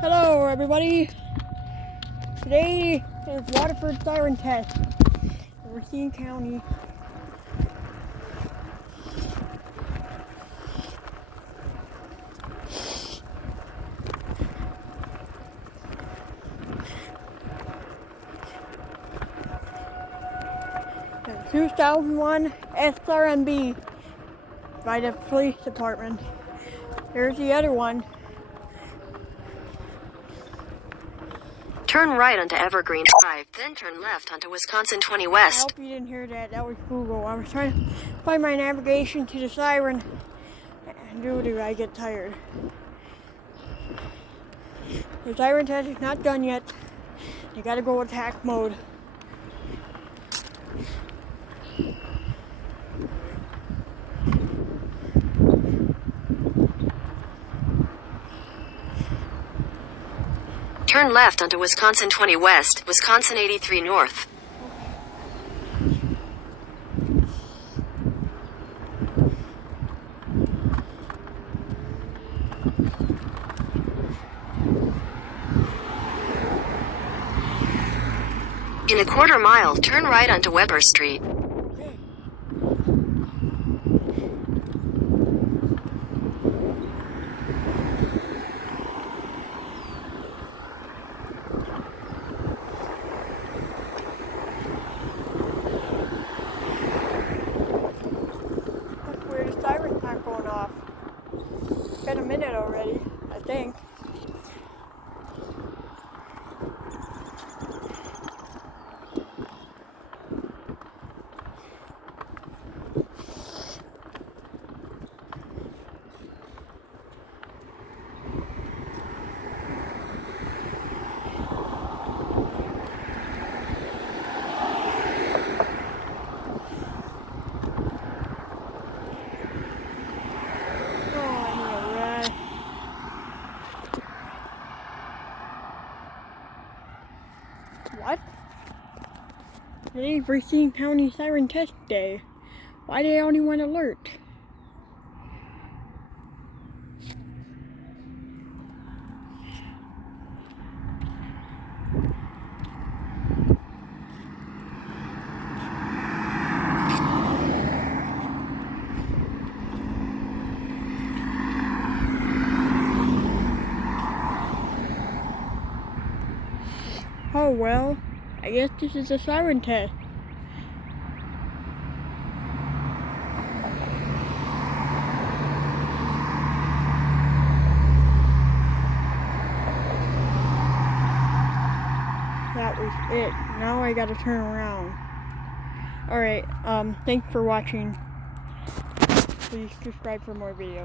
Hello everybody! Today is Waterford siren test in Racine County. The 2001 SRMB by the police department. There's the other one. Turn right onto Evergreen Drive, then turn left onto Wisconsin 20 I West. hope you didn't hear that. That was Google. I was trying to find my navigation to the siren. And dude, I get tired. The siren test is not done yet. You gotta go attack mode. Turn left onto Wisconsin 20 West, Wisconsin 83 North. In a quarter mile, turn right onto Weber Street. Okay. That's weird, the siren's not going off. It's been a minute already, I think. What? Today's Racine County Siren Test Day. Why did I only want alert? Oh well, I guess this is a siren test. That was it. Now I gotta turn around. Alright, thanks for watching. Please subscribe for more videos.